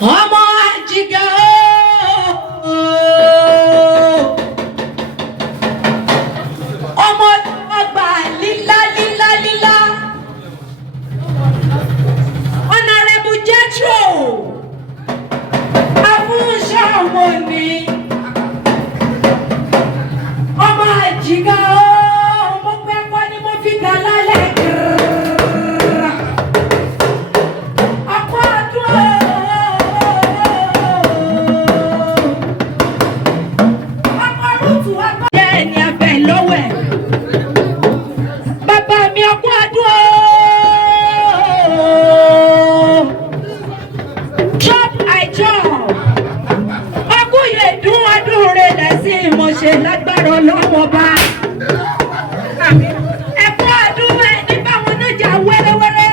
ọmọ Àjìgà ọmọ ọgbà lílá lílá lílá Honorable Jethro Afúnṣọ́ ọmọ ni ọmọ Àjìgà ọmọ pẹ́pọ́ ni mo fi gà lálẹ́ lágbára ọlọ́wọ́ bá ẹ̀kọ́ ọdún ẹni báwọn náà jà wẹ́rẹ́wẹ́rẹ́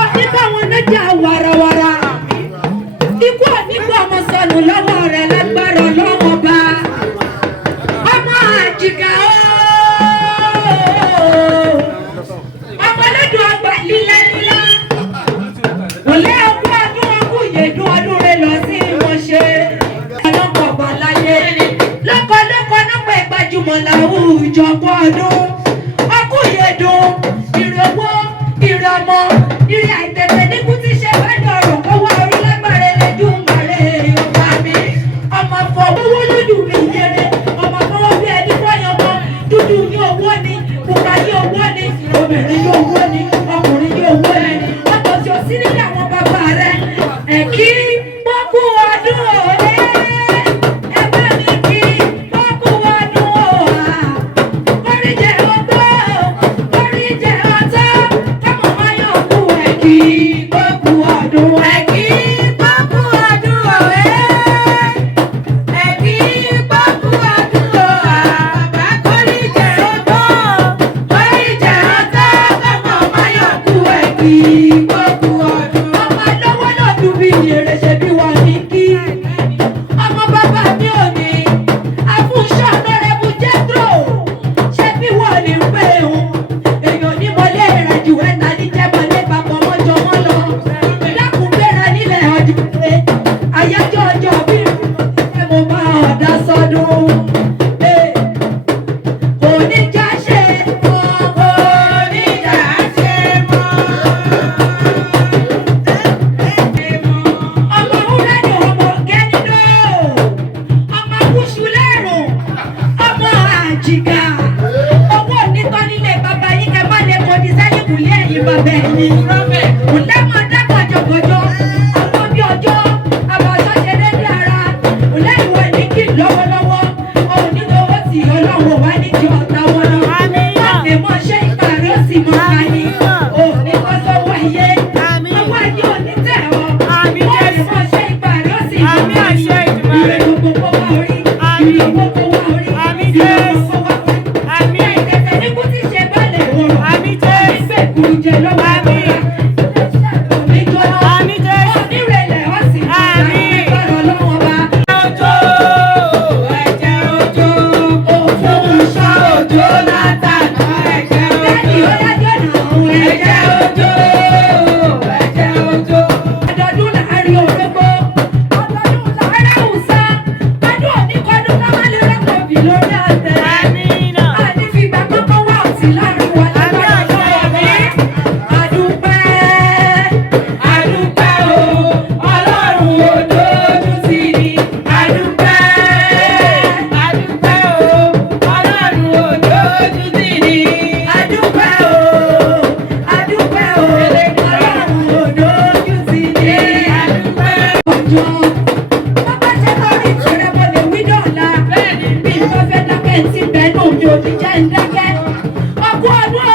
ọdún báwọn náà jà wàràwàrà ikú onígbà ọmọ sọnù lọ́wọ́ rẹ̀ lágbára ọlọ́wọ́ bá ọmọ Àjìgà ọmọ lọ́dún ọgbà lílá lílá òlé ọkọ̀ ọdún ọkùn yèdún ọdún rẹ̀ lọ sí ìmọ̀ṣẹ́ ọlọ́pọ̀ ọgbà láyé lọ́kọ̀ọ́lọ́kọ̀ nọ́pọ̀ ìgbàjúmọ̀ láwùjọ pọ̀ ọdún ọkùnyẹ̀dùn ìrọ̀wọ́ ìrọ̀mọ́ ìrìn àìtẹ̀tẹ̀ níkú tí ṣe fẹ́ dọ̀rọ̀ owó orí lágbára ẹlẹ́dùn màrẹ́ Yorùbá mi ọmọ fọwọ́wọ́ lójú mi yẹrẹ ọmọ fọwọ́ bí ẹni fọyàn mọ́ dúdú ní owó ni pupa ní owó ni obìnrin ní owó ni ọkùnrin ní owó ni ọkọ̀ tí ó sí nílẹ̀ àwọn bàbá rẹ̀ ẹ̀kí pọ́kú ọdún òde. Ọkọ̀ ọdún